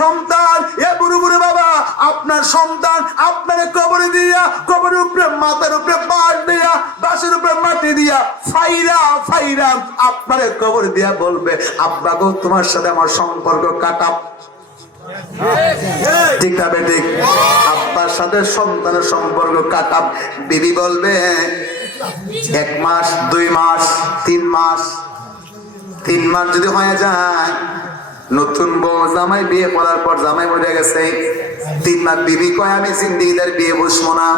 সন্তান। এ বুড়ো বুড়ো বাবা, আপনার সন্তান আপনার কবরে দিয়া, কবরের উপরে মাথার উপরে বাঁশ দিয়া, বাঁশের উপরে মাটি দিয়া, ফাইরা ফাইরা আপনার কবর দিয়া বলবে, আব্বা গো, তোমার সাথে আমার সম্পর্ক কাটা। ঠিক না ঠিক আব্বার সাথে সন্তানের সম্পর্ক কাটাব বিবি বলবে, এক মাস, দুই মাস, তিন মাস তিন মাস যদি হয়ে যায় নতুন বউ জামাই বিয়ে করার পর জামাই মরে গেছে। তিন মাস বিবি কয়, আমি জিন্দিগিদার বিয়ে বসবো না।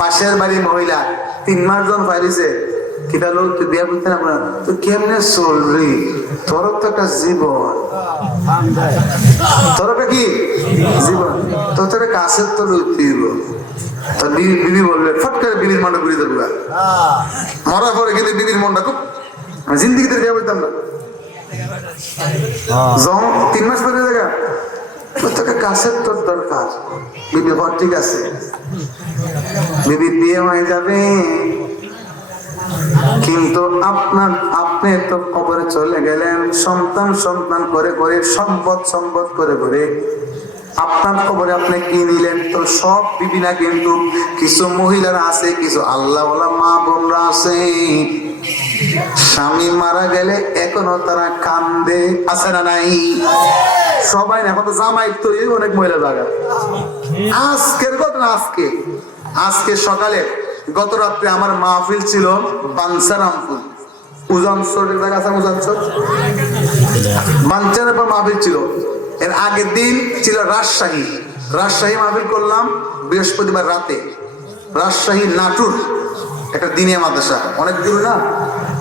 পাশের বাড়ি মহিলা, তিন মাস জন পাইছে কিটা লোক তুই বিয়ে করতে না তুই কেমনে চলবি? তোর তো একটা জীবন। তোর একটা কি? জীবন। তোর তো কাছের তো লোক দিব তো বিবি বিবি বলবে, ফট করে বিবির মনটা ঘুরে ধরবে মরার পরে কিন্তু বিবির মনটা খুব জিন্দিগিতে বিয়ে করতাম না। যখন তিন মাস পরে দেখা তোর দরকার। বিবি ঘর ঠিক আছে। বিবি বিয়ে হয়ে যাবে। কিন্তু আপনার, আপনি তো কবরে চলে গেলেন, সন্তান সন্তান করে করে, সম্পদ সম্পদ করে করে। আপনার খবরে আপনি কি নিলেন? তো সব বিবি না কিন্তু কিছু মহিলারা আছে, কিছু আল্লাহ মা বোনরা আছে। স্বামী মারা গেলে এখনও তারা কান্দে, আছে না নাই? সবাই এখন তো জামাই তৈরি অনেক মহিলা জায়গা আজকের ঘটনা আজকে। আজকে সকালে গত রাত্রে আমার মাহফিল ছিল বানসারামপুর আছে পর মাহফিল ছিল। এর আগের দিন ছিল রাজশাহী। রাজশাহী মাহফিল করলাম বৃহস্পতিবার রাতে। রাজশাহী নাটুর। একটা দিনিয়া মাদ্রাসা। অনেক দূর না?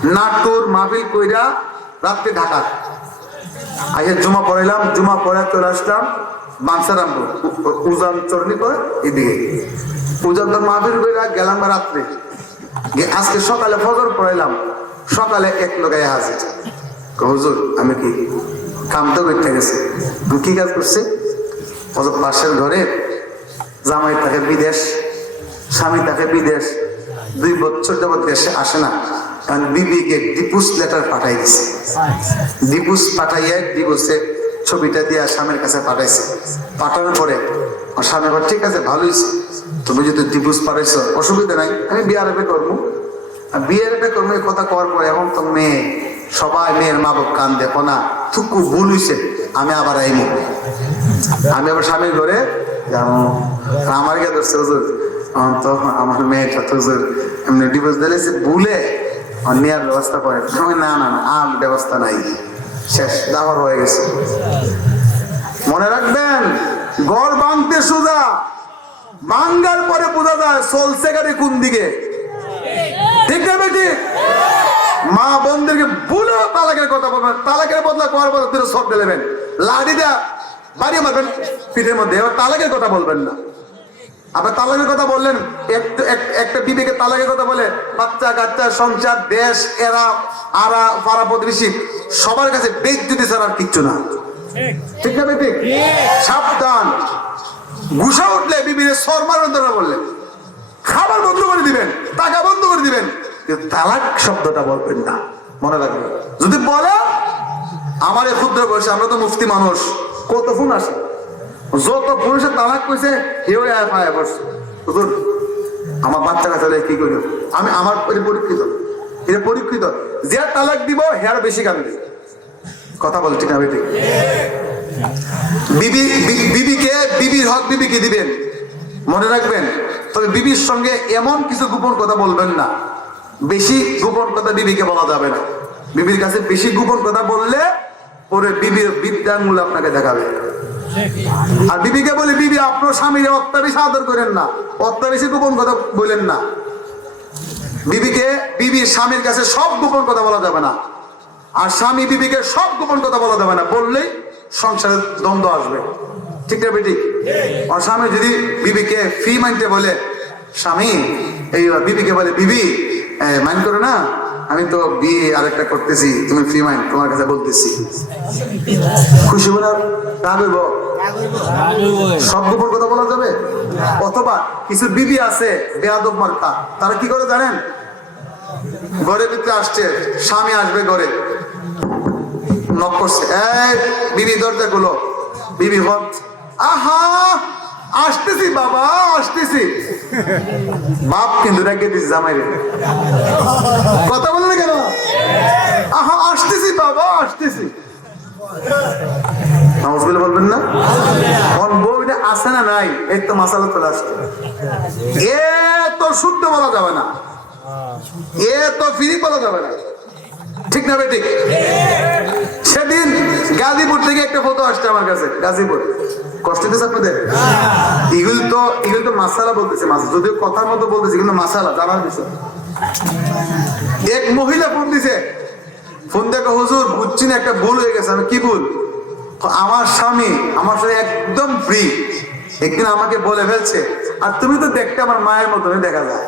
নাটুর মাহফিল কইরা রাত্রে ঢাকা। আগে জুমা পড়াইলাম, জুমা পড়ে চলে আসলাম বাঞ্চারামপুর উ- উজান চরণি করে এদিকে। উজান তোর মাহফিল কইরা গেলাম রাত্রে। আজকে সকালে ফজর পড়াইলাম, সকালে এক লোকায় হাজির। হুজুর, আমি কি কাম তো করতে গেছি। কি কাজ করছি? পাশের ঘরে জামাই থাকে বিদেশ, স্বামী থাকে বিদেশ দুই বছর যাবৎ দেশে আসে না। কারণ বিবিকে ডিপুস লেটার পাঠাই দিছে। ডিপুস পাঠাইয়া ডিপুসে ছবিটা দিয়ে স্বামীর কাছে পাঠাইছে। পাঠানোর পরে স্বামী বলে, ঠিক আছে ভালো হয়েছে। তুমি যদি ডিপুস পাঠাইছো অসুবিধা নাই। আমি বিয়ার এপে করব। এপে করব এই কথা কওয়ার পরে এখন তো মেয়ে সবাই মেয়ের মা বাপ কান দেখো না থুকু ভুল হইছে। আমি আবার আইমু। আমি আবার স্বামীর ঘরে যাব। আমার কে ধরছে হুজুর আমার মেয়েটা তো এমনি ডিভোর্স দিলেছে ভুলে আর নেওয়ার ব্যবস্থা করে। না না না, আর ব্যবস্থা নাই। শেষ দাবার হয়ে গেছে। মনে রাখবেন, গড় বাঁধতে সোজা বাঙ্গার পরে বোঝা যায় চলছে গাড়ি কোন দিকে। ঠিক না, বেটি? মা বোনদেরকে ভুলে তালাকের কথা বলবেন, তালাকের বদলা করার বদলা তিনি সব দিলেবেন লাড়ি দেয়া বাড়ি মারবেন, পিঠের মধ্যে, এবার তালাকের কথা বলবেন না। আবার তালাকের কথা বললেন একটা এক- একটা বিবেকে তালাকের কথা বলে, বাচ্চা, কাচ্চা, সংসার, দেশ, এরা, আরা, পাড়া প্রতিবেশী, সবার কাছে বেদ ছাড়া আর কিচ্ছু না। ঠিক না বেটি সাবধান। গুসা উঠলে বিবিনে সর মারবেন তোরা বললেন। খাবার বন্ধ করে দিবেন, টাকা বন্ধ করে দিবেন। তালাক শব্দটা বলবেন না। মনে রাখবেন। যদি বলে, আমার এই ক্ষুদ্র বয়সে আমরা তো মুফতি মানুষ, কত ফোন আসে? যত পুরুষে তালাক কইছে আয় পায় বসে হুজুর, আমার বাচ্চা কাছে কি করি আমি আমার পরীক্ষিত। এটা পরীক্ষিত। যে তালাক দিব হেয়ার বেশি কান্দে কথা বল ঠিক না বেটি? বিবি বি- বিবিকে বিবির হক বিবিকে দিবেন। মনে রাখবেন তবে বিবির সঙ্গে এমন কিছু গোপন কথা বলবেন না। বেশি গোপন কথা বিবিকে বলা যাবে না। বিবির কাছে বেশি গোপন কথা বললে পরে বিবির বিদ্যাঙ্গুল আপনাকে দেখাবে। আর বিবিকে বলে বিবি আপনার স্বামীর অত্যা বেশি আদর করেন না। অত্যা বেশি গোপন কথা বলেন না। বিবিকে বিবির স্বামীর কাছে সব গোপন কথা বলা যাবে না। আর স্বামী বিবিকে সব গোপন কথা বলা যাবে না। বললেই সংসারে দ্বন্দ্ব আসবে। ঠিক না বেটি? আর স্বামী যদি বিবিকে ফি মানতে বলে স্বামী এই বিবিকে বলে বিবি মাইন করো না আমি তো বিয়ে আরেকটা করতেছি, তুমি ফ্রি মাইন্ড তোমার কাছে বলতেছি। খুশি বলে রাগ হইব। সব গোপন কথা বলা যাবে? অথবা কিছু বিবি আছে, বেয়াদব মার্কা, তারা কি করে জানেন? ঘরের ভিতরে আসছে, স্বামী আসবে ঘরে। নক করছে, এই, বিবি দরজা গুলো বিবি হত আহা! আসতেছি, বাবা, আসতেছি। বাপ কিন্তু রেখে দিস জামাই কথা বলে না কেন? আহা, আসতেছি, বাবা, আসতেছি। নাউজুবিল্লাহ বলবেন না? কোন বউটা আছে না নাই, এই তো মাসালা চলে আসছে। এ তো শুদ্ধ বলা যাবে না। এ তো ফ্রি বলা যাবে না। ঠিক না বেঠিক সেদিন গাজীপুর থেকে একটা ফটো আসছে আমার কাছে গাজীপুর। কষ্ট দিচ্ছে আপনাদের? এগুলো তো এগুলো তো মাসালা বলতেছে মাস যদিও কথার মতো বলতেছে কিন্তু মাসালা জানার বিষয়। এক মহিলা ফোন দিছে ফোন দেখো হুজুর বুঝছি না একটা ভুল হয়ে গেছে আমি কি ভুল? আমার স্বামী আমার সাথে একদম ফ্রি একদিন আমাকে বলে ফেলছে আর তুমি তো দেখতে আমার মায়ের মতনই দেখা যায়।